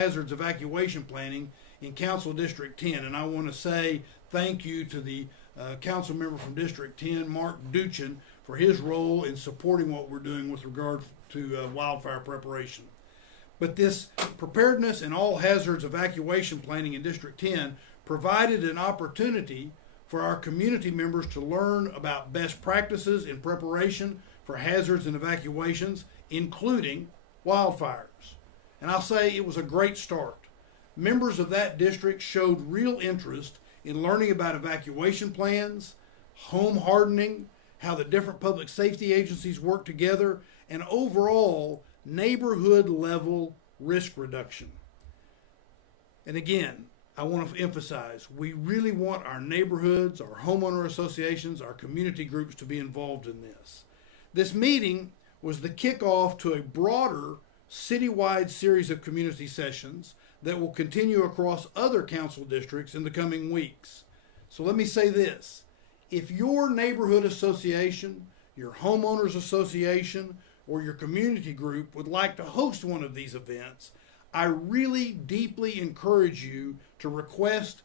hazards evacuation planning in Council District 10. And I want to say thank you to the council member from District 10, Mark Duchin, for his role in supporting what we're doing with regard to wildfire preparation. But this preparedness and all hazards evacuation planning in District 10 provided an opportunity for our community members to learn about best practices in preparation for hazards and evacuations, including wildfires. And I'll say it was a great start. Members of that district showed real interest in learning about evacuation plans, home hardening, how the different public safety agencies work together, and overall neighborhood level risk reduction. And again, I want to emphasize, we really want our neighborhoods, our homeowner associations, our community groups to be involved in this. This meeting was the kickoff to a broader citywide series of community sessions that will continue across other council districts in the coming weeks. So let me say this. If your neighborhood association, your homeowners association, or your community group would like to host one of these events, I really deeply encourage you to request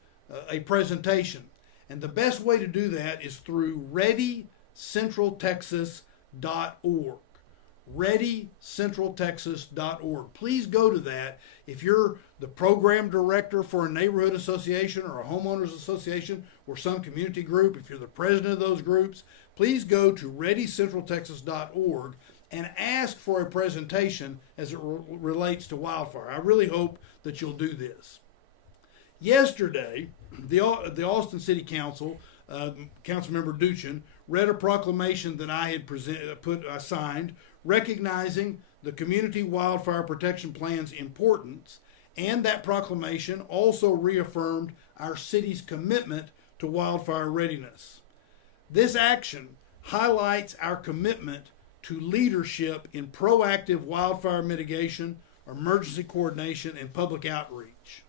a presentation. And the best way to do that is through readycentraltexas.org. readycentraltexas.org. Please go to that. If you're the program director for a neighborhood association or a homeowners association or some community group, if you're the president of those groups, please go to readycentraltexas.org and ask for a presentation as it relates to wildfire. I really hope that you'll do this. Yesterday, the Austin City Council, Councilmember Duchin, read a proclamation that I had signed recognizing the Community Wildfire Protection Plan's importance, and that proclamation also reaffirmed our city's commitment to wildfire readiness. This action highlights our commitment to leadership in proactive wildfire mitigation, emergency coordination, and public outreach.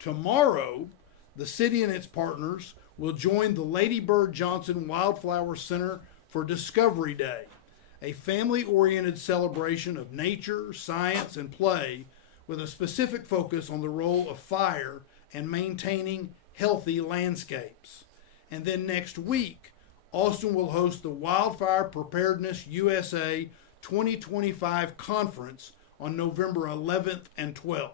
Tomorrow, the city and its partners will join the Lady Bird Johnson Wildflower Center for Discovery Day, a family-oriented celebration of nature, science, and play with a specific focus on the role of fire and maintaining healthy landscapes. And then next week, Austin will host the Wildfire Preparedness USA 2025 conference on November 11th and 12th.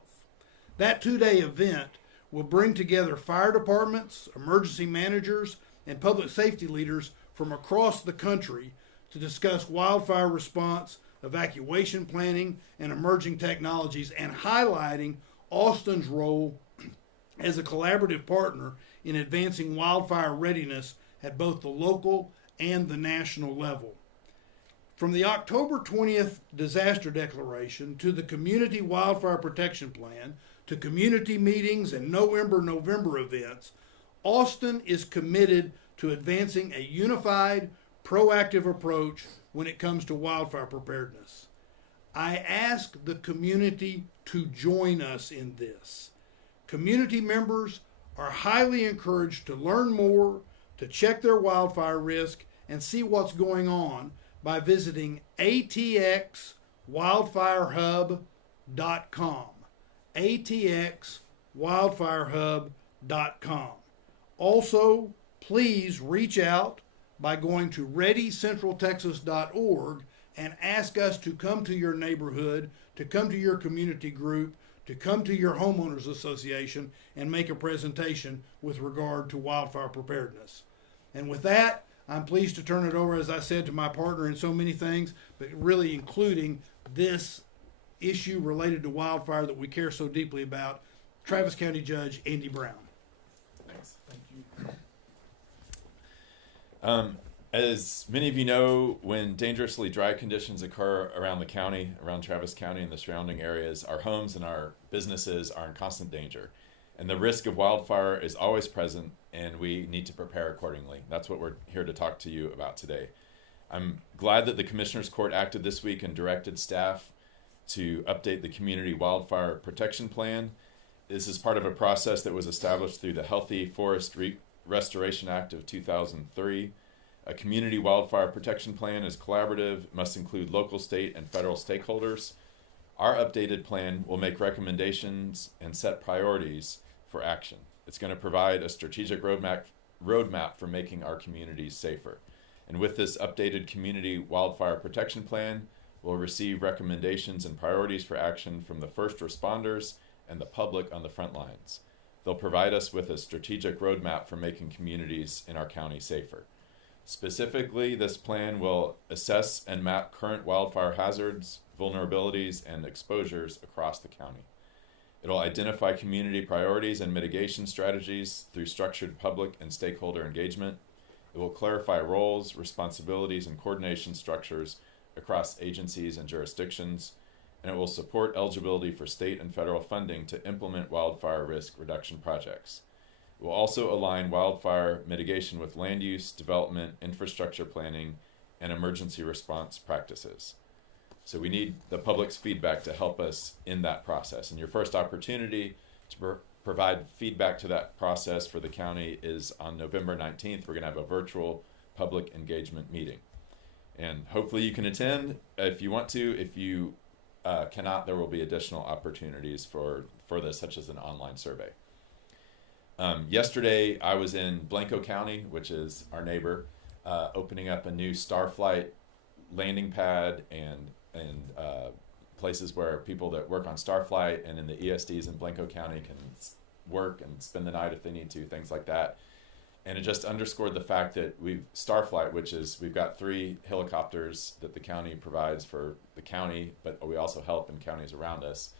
That two-day event will bring together fire departments, emergency managers, and public safety leaders from across the country to discuss wildfire response, evacuation planning, and emerging technologies, and highlighting Austin's role as a collaborative partner in advancing wildfire readiness at both the local and the national level. From the October 20th disaster declaration to the Community Wildfire Protection Plan to community meetings and November events, Austin is committed to advancing a unified, proactive approach when it comes to wildfire preparedness. I ask the community to join us in this. Community members are highly encouraged to learn more, to check their wildfire risk, and see what's going on by visiting atxwildfirehub.com. atxwildfirehub.com. Also, please reach out by going to readycentraltexas.org and ask us to come to your neighborhood, to come to your community group, to come to your homeowners association and make a presentation with regard to wildfire preparedness. And with that, I'm pleased to turn it over, as I said, to my partner in so many things, but really including this issue related to wildfire that we care so deeply about, Travis County Judge Andy Brown. Thanks. Thank you. As many of you know, when dangerously dry conditions occur around the county, around Travis County and the surrounding areas, our homes and our businesses are in constant danger. And the risk of wildfire is always present, and we need to prepare accordingly. That's what we're here to talk to you about today. I'm glad that the Commissioners Court acted this week and directed staff to update the Community Wildfire Protection Plan. This is part of a process that was established through the Healthy Forest Restoration Act of 2003. A community wildfire protection plan is collaborative, must include local, state, and federal stakeholders. Our updated plan will make recommendations and set priorities for action. It's going to provide a strategic roadmap for making our communities safer. And with this updated community wildfire protection plan, we'll receive recommendations and priorities for action from the first responders and the public on the front lines. They'll provide us with a strategic roadmap for making communities in our county safer. Specifically, this plan will assess and map current wildfire hazards, vulnerabilities, and exposures across the county. It'll identify community priorities and mitigation strategies through structured public and stakeholder engagement. It will clarify roles, responsibilities, and coordination structures across agencies and jurisdictions, and it will support eligibility for state and federal funding to implement wildfire risk reduction projects. It will also align wildfire mitigation with land use, development, infrastructure planning, and emergency response practices. So we need the public's feedback to help us in that process. And your first opportunity to provide feedback to that process for the county is on November 19th. We're going to have a virtual public engagement meeting. And hopefully you can attend if you want to. If you cannot, there will be additional opportunities for this, such as an online survey. Yesterday, I was in Blanco County, which is our neighbor, opening up a new Starflight landing pad and places where people that work on Starflight and in the ESDs in Blanco County can work and spend the night if they need to, things like that. And it just underscored the fact that Starflight, we've got 3 helicopters that the county provides for the county, but we also help in counties around us.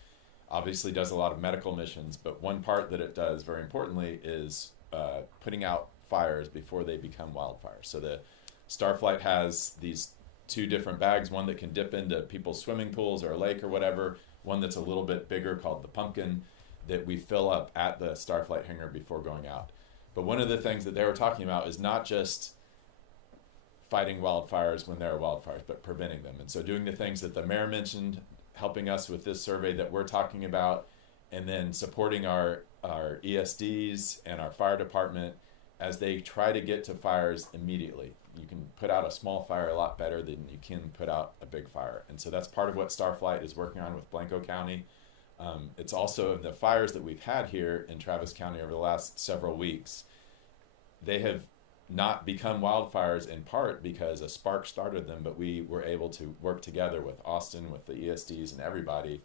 Obviously does a lot of medical missions, but one part that it does very importantly is putting out fires before they become wildfires. So the Starflight has these 2 different bags, one that can dip into people's swimming pools or a lake or whatever, one that's a little bit bigger called the Pumpkin that we fill up at the Starflight hangar before going out. But one of the things that they were talking about is not just fighting wildfires when there are wildfires, but preventing them. And so doing the things that the mayor mentioned, helping us with this survey that we're talking about, and then supporting our ESDs and our fire department as they try to get to fires immediately. You can put out a small fire a lot better than you can put out a big fire. And so that's part of what Starflight is working on with Blanco County. It's also the fires that we've had here in Travis County over the last several weeks. They have not become wildfires in part because a spark started them, but we were able to work together with Austin, with the ESDs and everybody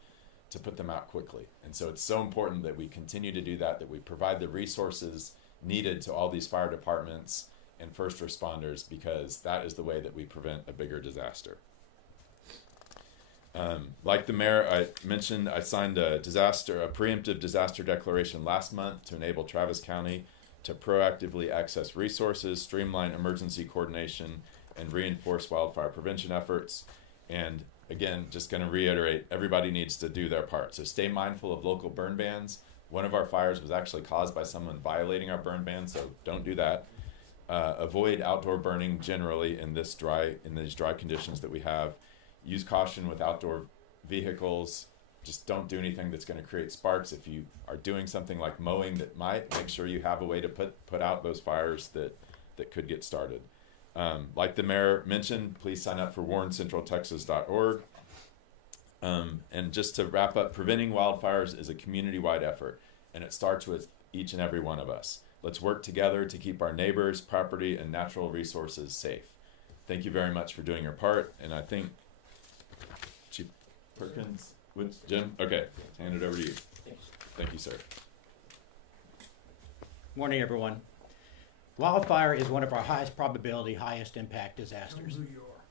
to put them out quickly. And so it's so important that we continue to do that we provide the resources needed to all these fire departments and first responders, because that is the way that we prevent a bigger disaster. Like the mayor, I mentioned, I signed a preemptive disaster declaration last month to enable Travis County to proactively access resources, streamline emergency coordination, and reinforce wildfire prevention efforts. And again, just going to reiterate, everybody needs to do their part. So stay mindful of local burn bans. One of our fires was actually caused by someone violating our burn ban, so don't do that. Avoid outdoor burning generally in these dry conditions that we have. Use caution with outdoor vehicles. Just don't do anything that's going to create sparks. If you are doing something like mowing that might, make sure you have a way to put out those fires that could get started. Like the mayor mentioned, please sign up for warncentraltexas.org. And just to wrap up, preventing wildfires is a community-wide effort, and it starts with each and every one of us. Let's work together to keep our neighbors, property, and natural resources safe. Thank you very much for doing your part, and I think Chief Perkins, Jim? Okay, hand it over to you. Thank you, sir. Morning, everyone. Wildfire is one of our highest probability, highest impact disasters. Who you are.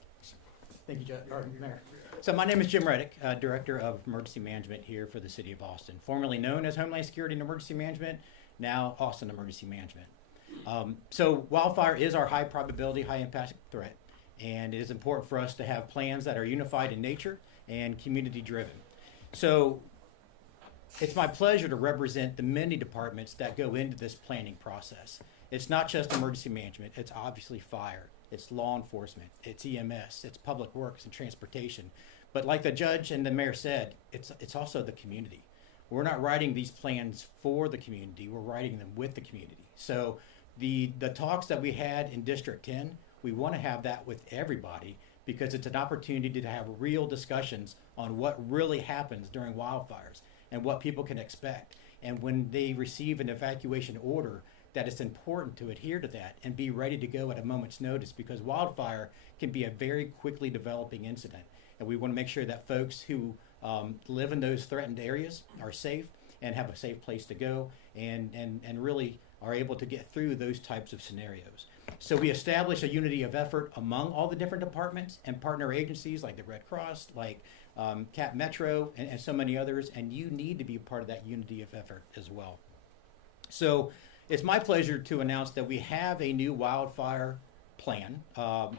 Thank you, Mayor. So my name is Jim Reddick, Director of Emergency Management here for the City of Austin, formerly known as Homeland Security and Emergency Management, now Austin Emergency Management. So wildfire is our high probability, high impact threat, and it is important for us to have plans that are unified in nature and community driven. So it's my pleasure to represent the many departments that go into this planning process. It's not just emergency management, it's obviously fire, it's law enforcement, it's EMS, it's public works and transportation. But like the judge and the mayor said, it's also the community. We're not writing these plans for the community, we're writing them with the community. So the talks that we had in District 10, we want to have that with everybody because it's an opportunity to have real discussions on what really happens during wildfires and what people can expect. And when they receive an evacuation order, that it's important to adhere to that and be ready to go at a moment's notice, because wildfire can be a very quickly developing incident. And we want to make sure that folks who live in those threatened areas are safe and have a safe place to go and really are able to get through those types of scenarios. So we establish a unity of effort among all the different departments and partner agencies like the Red Cross, like Cap Metro, and so many others, and you need to be part of that unity of effort as well. So it's my pleasure to announce that we have a new wildfire plan, a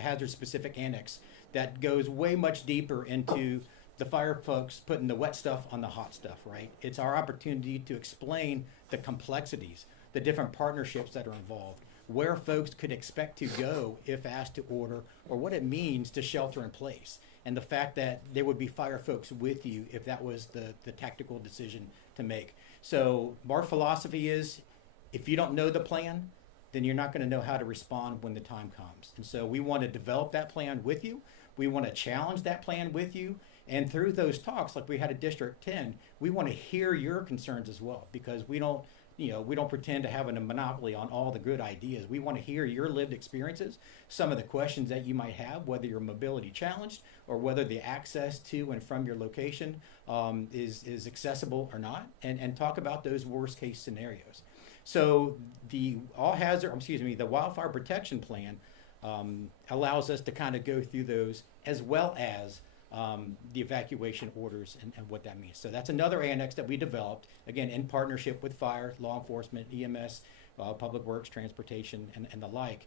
hazard-specific annex that goes way much deeper into the fire folks putting the wet stuff on the hot stuff, right? It's our opportunity to explain the complexities, the different partnerships that are involved, where folks could expect to go if asked to order, or what it means to shelter in place, and the fact that there would be fire folks with you if that was the tactical decision to make. So our philosophy is, if you don't know the plan, then you're not going to know how to respond when the time comes. And so we want to develop that plan with you. We want to challenge that plan with you. And through those talks, like we had at District 10, we want to hear your concerns as well, because we don't pretend to have a monopoly on all the good ideas. We want to hear your lived experiences, some of the questions that you might have, whether you're mobility challenged or whether the access to and from your location is accessible or not, and talk about those worst case scenarios. So the wildfire protection plan allows us to kind of go through those, as well as the evacuation orders and what that means. So that's another annex that we developed, again, in partnership with fire, law enforcement, EMS, public works, transportation, and the like.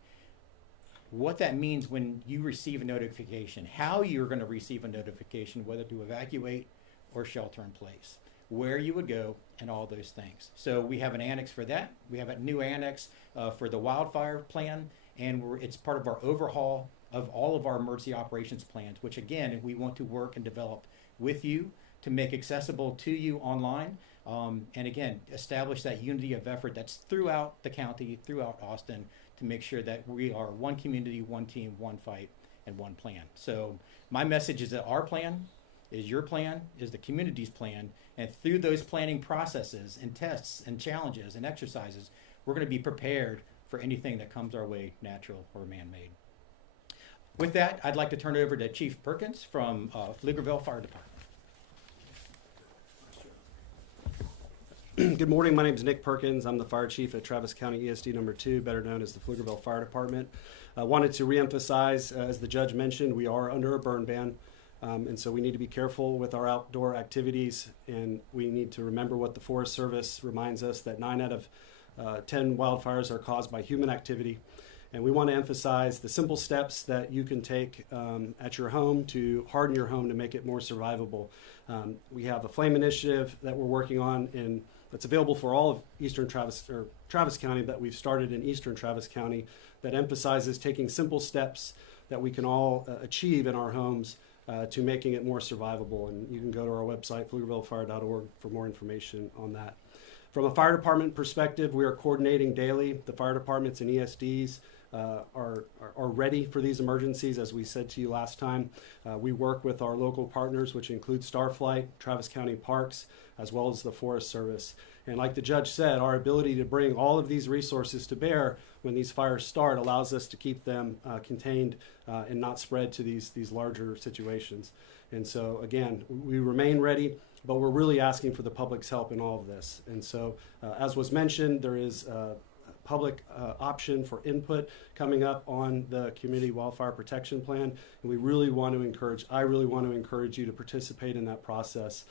What that means when you receive a notification, how you're going to receive a notification, whether to evacuate or shelter in place, where you would go, and all those things. So we have an annex for that. We have a new annex for the wildfire plan, and it's part of our overhaul of all of our emergency operations plans, which again, we want to work and develop with you to make accessible to you online. And again, establish that unity of effort that's throughout the county, throughout Austin, to make sure that we are one community, one team, one fight, and one plan. So my message is that our plan is your plan, is the community's plan, and through those planning processes and tests and challenges and exercises, we're going to be prepared for anything that comes our way, natural or man-made. With that, I'd like to turn it over to Chief Perkins from Pflugerville Fire Department. Good morning, my name is Nick Perkins. I'm the fire chief at Travis County ESD number 2, better known as the Pflugerville Fire Department. I wanted to reemphasize, as the judge mentioned, we are under a burn ban, and so we need to be careful with our outdoor activities, and we need to remember what the Forest Service reminds us, that 9 out of 10 wildfires are caused by human activity. And we want to emphasize the simple steps that you can take at your home to harden your home to make it more survivable. We have a flame initiative that we're working on that's available for all of eastern Travis County, that we've started in eastern Travis County, that emphasizes taking simple steps that we can all achieve in our homes to making it more survivable. And you can go to our website, pflugervillefire.org, for more information on that. From a fire department perspective, we are coordinating daily. The fire departments and ESDs are ready for these emergencies. As we said to you last time, we work with our local partners, which include Starflight, Travis County Parks, as well as the Forest Service. And like the judge said, our ability to bring all of these resources to bear when these fires start allows us to keep them contained and not spread to these larger situations. And so again, we remain ready, but we're really asking for the public's help in all of this. And so as was mentioned, there is public option for input coming up on the Community Wildfire Protection Plan, and I really want to encourage you to participate in that process.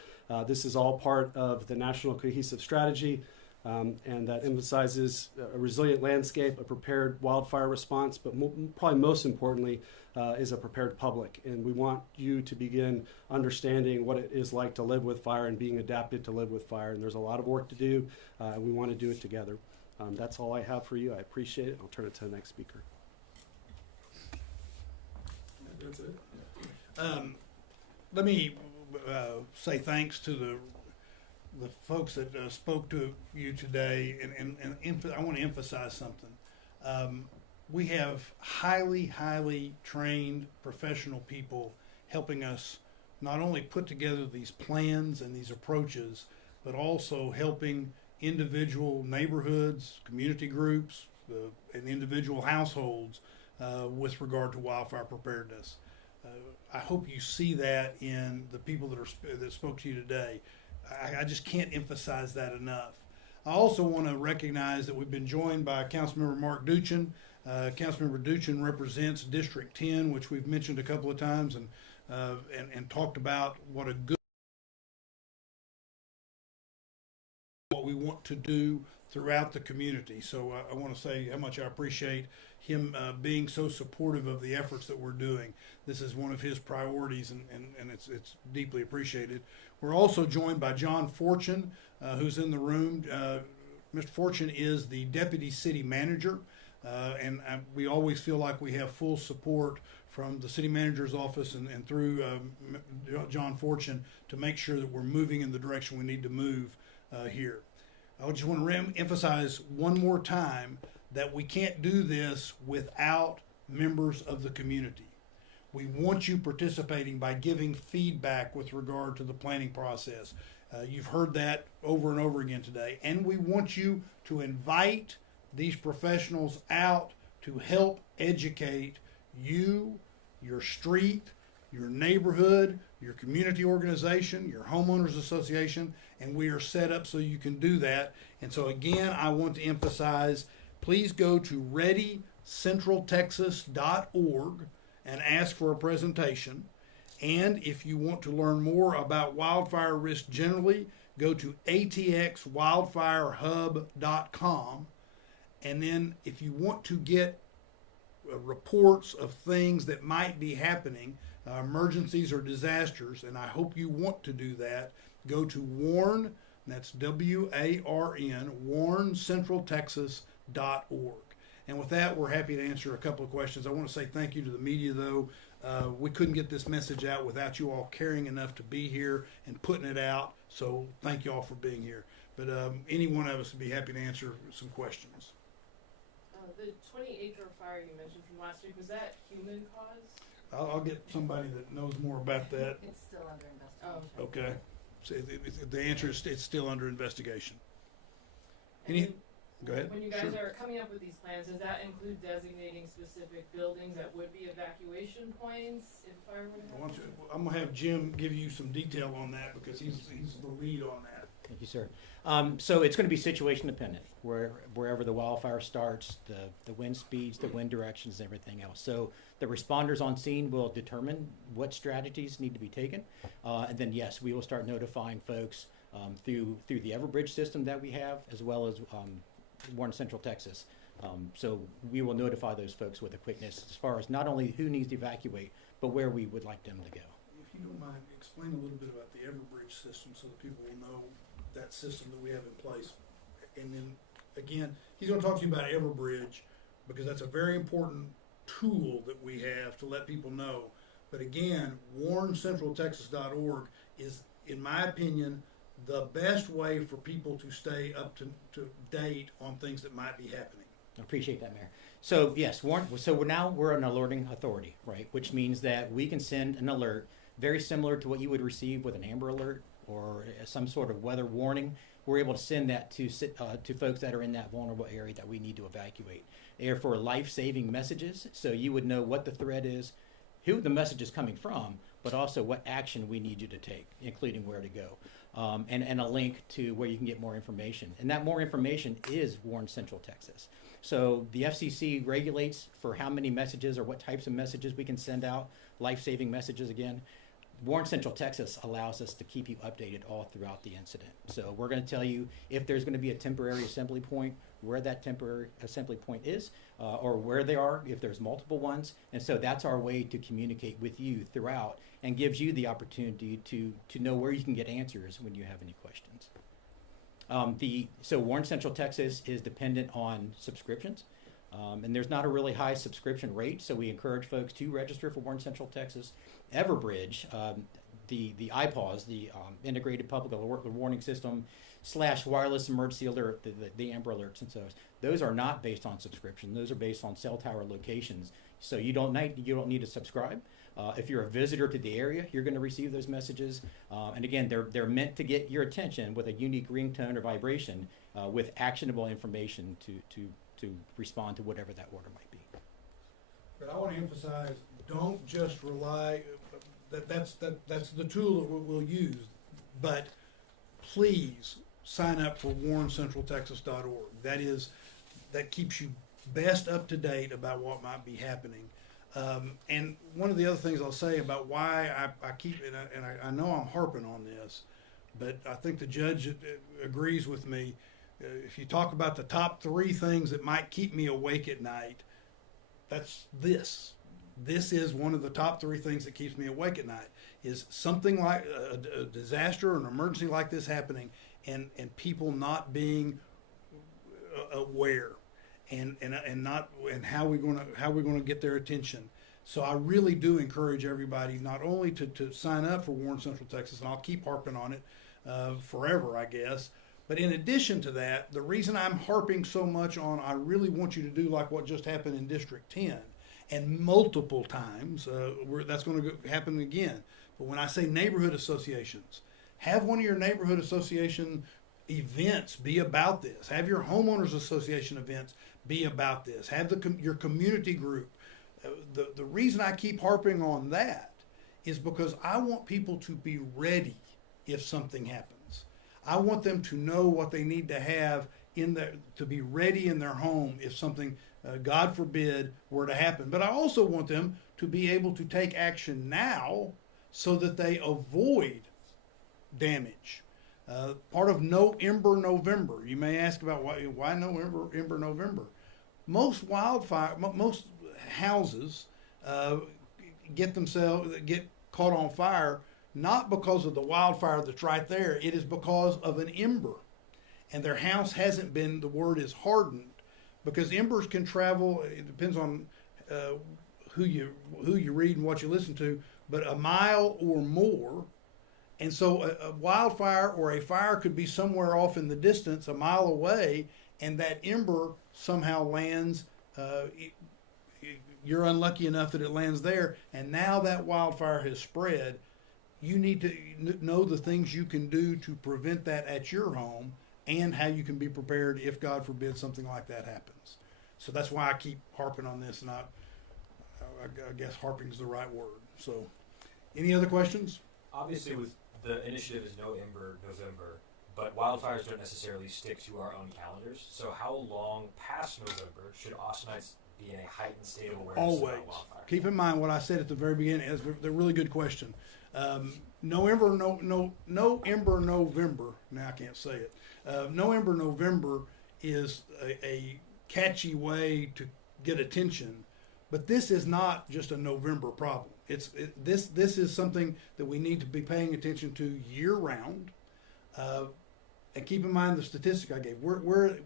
This is all part of the National Cohesive Strategy, and that emphasizes a resilient landscape, a prepared wildfire response, but probably most importantly is a prepared public. And we want you to begin understanding what it is like to live with fire and being adapted to live with fire. And there's a lot of work to do, and we want to do it together. That's all I have for you. I appreciate it. I'll turn it to the next speaker. That's it. Let me say thanks to the folks that spoke to you today, and I want to emphasize something. We have highly trained professional people helping us not only put together these plans and these approaches, but also helping individual neighborhoods, community groups, and individual households with regard to wildfire preparedness. I hope you see that in the people that spoke to you today. I just can't emphasize that enough. I also want to recognize that we've been joined by Councilmember Mark Duchin. Councilmember Duchin represents District 10, which we've mentioned a couple of times, and talked about what we want to do throughout the community. So I want to say how much I appreciate him being so supportive of the efforts that we're doing. This is one of his priorities, and it's deeply appreciated. We're also joined by John Fortune, who's in the room. Mr. Fortune is the Deputy City Manager, and we always feel like we have full support from the City Manager's office and through John Fortune to make sure that we're moving in the direction we need to move here. I just want to emphasize one more time that we can't do this without members of the community. We want you participating by giving feedback with regard to the planning process. You've heard that over and over again today. And we want you to invite these professionals out to help educate you, your street, your neighborhood, your community organization, your homeowners association, and we are set up so you can do that. And so again, I want to emphasize, please go to readycentraltexas.org and ask for a presentation. And if you want to learn more about wildfire risk generally, go to atxwildfirehub.com. And then if you want to get reports of things that might be happening, emergencies or disasters, and I hope you want to do that, go to WARN, that's WARN, warncentraltexas.org. And with that, we're happy to answer a couple of questions. I want to say thank you to the media, though. We couldn't get this message out without you all caring enough to be here and putting it out. So thank you all for being here. But any one of us would be happy to answer some questions. The 20-acre fire you mentioned from last week, was that human caused? I'll get somebody that knows more about that. It's still under investigation. Oh. Okay. So the answer is it's still under investigation. And Any- then Go ahead. when you guys Sure. are coming up with these plans, does that include designating specific buildings that would be evacuation points if fire were to happen? I'm going to have Jim give you some detail on that because he's the lead on that. Thank you, sir. So it's going to be situation dependent, wherever the wildfire starts, the wind speeds, the wind directions, and everything else. So the responders on scene will determine what strategies need to be taken, and then yes, we will start notifying folks through the Everbridge system that we have, as well as Warren Central Texas. So we will notify those folks with a quickness as far as not only who needs to evacuate, but where we would like them to go. If you don't mind, explain a little bit about the Everbridge system so that people will know that system that we have in place. And then, again, he's going to talk to you about Everbridge because that's a very important tool that we have to let people know. But again, warncentraltexas.org is, in my opinion, the best way for people to stay up to date on things that might be happening. I appreciate that, Mayor. So yes, we're an alerting authority, right? Which means that we can send an alert very similar to what you would receive with an Amber Alert or some sort of weather warning. We're able to send that to folks that are in that vulnerable area that we need to evacuate. They're for life-saving messages, so you would know what the threat is, who the message is coming from, but also what action we need you to take, including where to go. And a link to where you can get more information. And that more information is Warren Central Texas. So the FCC regulates for how many messages or what types of messages we can send out, life-saving messages again. Warren Central Texas allows us to keep you updated all throughout the incident. So we're going to tell you if there's going to be a temporary assembly point, where that temporary assembly point is, or where they are, if there's multiple ones. And so that's our way to communicate with you throughout and gives you the opportunity to know where you can get answers when you have any questions. So Warren Central Texas is dependent on subscriptions. And there's not a really high subscription rate, so we encourage folks to register for Warren Central Texas. Everbridge, the IPAWS, the Integrated Public Alert Warning System / Wireless Emergency Alert, the Amber Alerts and so those are not based on subscription. Those are based on cell tower locations. So you don't need to subscribe. If you're a visitor to the area, you're going to receive those messages. And again, they're meant to get your attention with a unique ringtone or vibration with actionable information to respond to whatever that order might be. But I want to emphasize, don't just rely, that's the tool that we'll use, but please sign up for warncentraltexas.org. That keeps you best up to date about what might be happening. And one of the other things I'll say about why I keep, and I know I'm harping on this, but I think the judge agrees with me. If you talk about the top 3 things that might keep me awake at night, that's this. This is one of the top 3 things that keeps me awake at night, is something like a disaster or an emergency like this happening, and people not being aware, and how we're going to get their attention. So I really do encourage everybody not only to sign up for Warn Central Texas, and I'll keep harping on it forever, I guess. But in addition to that, the reason I'm harping so much on, I really want you to do like what just happened in District 10, and multiple times, that's going to happen again. But when I say neighborhood associations, have one of your neighborhood association events be about this. Have your homeowners association events be about this. Have your community group. The reason I keep harping on that is because I want people to be ready if something happens. I want them to know what they need to have to be ready in their home if something, God forbid, were to happen. But I also want them to be able to take action now so that they avoid damage. Part of No Ember November. You may ask about why No Ember November. Most houses get caught on fire not because of the wildfire that's right there. It is because of an ember, and their house hasn't been. The word is hardened, because embers can travel. It depends on who you read and what you listen to, but a mile or more. And so a wildfire or a fire could be somewhere off in the distance, a mile away, and that ember somehow lands. You're unlucky enough that it lands there, and now that wildfire has spread. You need to know the things you can do to prevent that at your home, and how you can be prepared if, God forbid, something like that happens. So that's why I keep harping on this, and I guess harping is the right word. So, any other questions? Obviously, with the initiative is No Ember November, but wildfires don't necessarily stick to our own calendars. So how long past November should Austinites be in a heightened state of awareness Always. about wildfire? Keep in mind what I said at the very beginning. It's a really good question. No Ember November. Now I can't say it. No Ember November is a catchy way to get attention, but this is not just a November problem. This is something that we need to be paying attention to year round. And keep in mind the statistic I gave. We're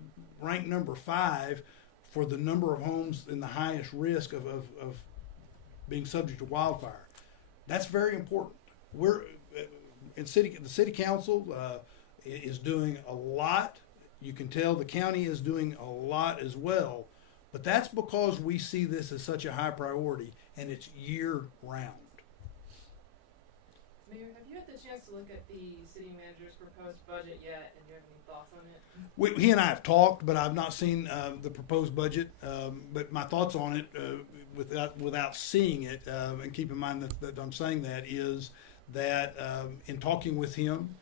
ranked number 5 for the number of homes in the highest risk of being subject to wildfire. That's very important. We're the city council is doing a lot. You can tell the county is doing a lot as well, but that's because we see this as such a high priority, and it's year round. Mayor, have you had the chance to look at the city manager's proposed budget yet, and do you have any thoughts on it? He and I have talked, but I've not seen the proposed budget. But my thoughts on it, without seeing it, and keep in mind that I'm saying that, is that in talking with him,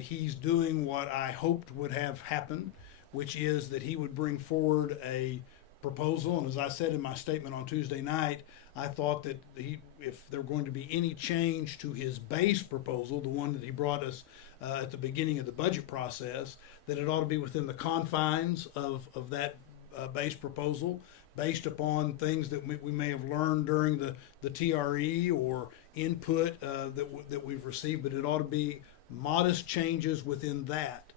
he's doing what I hoped would have happened, which is that he would bring forward a proposal. And as I said in my statement on Tuesday night, I thought that if there were going to be any change to his base proposal, the one that he brought us at the beginning of the budget process, that it ought to be within the confines of that base proposal, based upon things that we may have learned during the TRE or input that we've received, but it ought to be modest changes within that.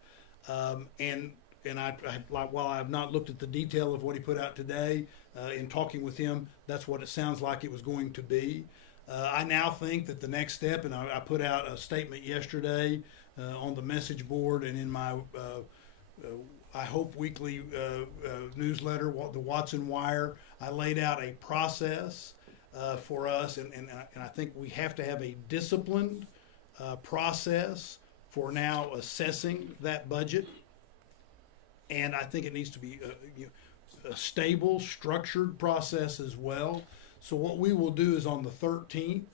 And while I have not looked at the detail of what he put out today, in talking with him, that's what it sounds like it was going to be. I now think that the next step, and I put out a statement yesterday on the message board and in my I hope weekly newsletter, the Watson Wire. I laid out a process for us, and I think we have to have a disciplined process for now assessing that budget. And I think it needs to be a stable, structured process as well. So what we will do is on the 13th,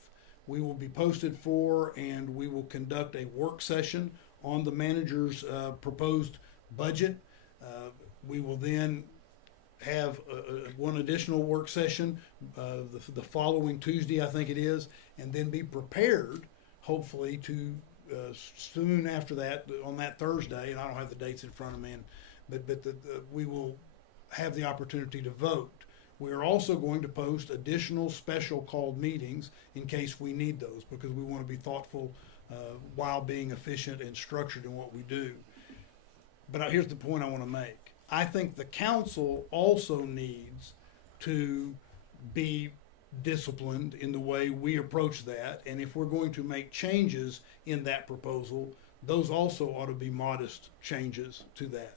we will be posted for, and we will conduct a work session on the manager's proposed budget. We will then have one additional work session the following Tuesday, I think it is, and then be prepared, hopefully, to soon after that, on that Thursday, and I don't have the dates in front of me, but we will have the opportunity to vote. We are also going to post additional special called meetings in case we need those, because we want to be thoughtful while being efficient and structured in what we do. But here's the point I want to make. I think the council also needs to be disciplined in the way we approach that, and if we're going to make changes in that proposal, those also ought to be modest changes to that.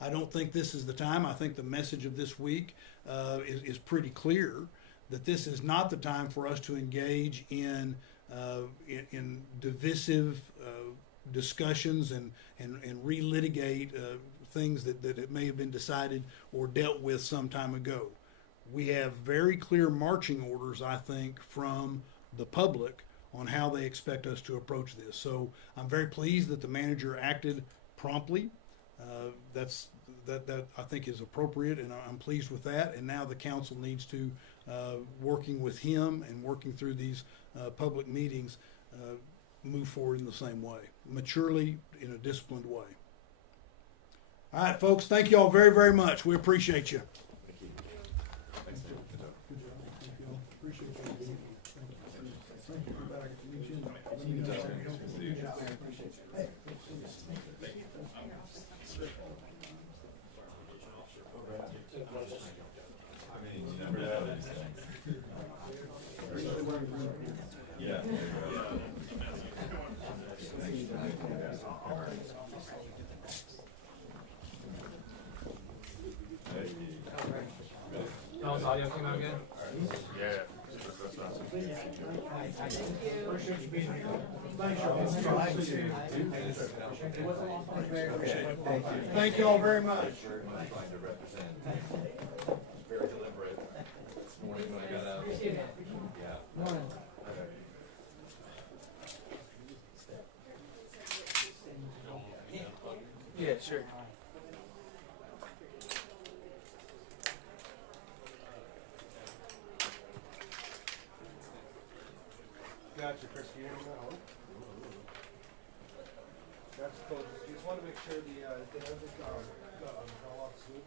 I don't think this is the time. I think the message of this week is pretty clear that this is not the time for us to engage in divisive discussions and relitigate things that may have been decided or dealt with some time ago. We have very clear marching orders, I think, from the public on how they expect us to approach this. So I'm very pleased that the manager acted promptly. That I think is appropriate, and I'm pleased with that. And now the council needs to, working with him and working through these public meetings, move forward in the same way, maturely, in a disciplined way. All right, folks, thank you all very, very much. We appreciate you. Yeah. How's audio came out good? Yeah. Thank you all very much. Very deliberate. This morning when I got out. Yeah. Yeah, sure. Gotcha, Chris. Can you hear me now? That's cool. Just want to make sure the fell off the swoop.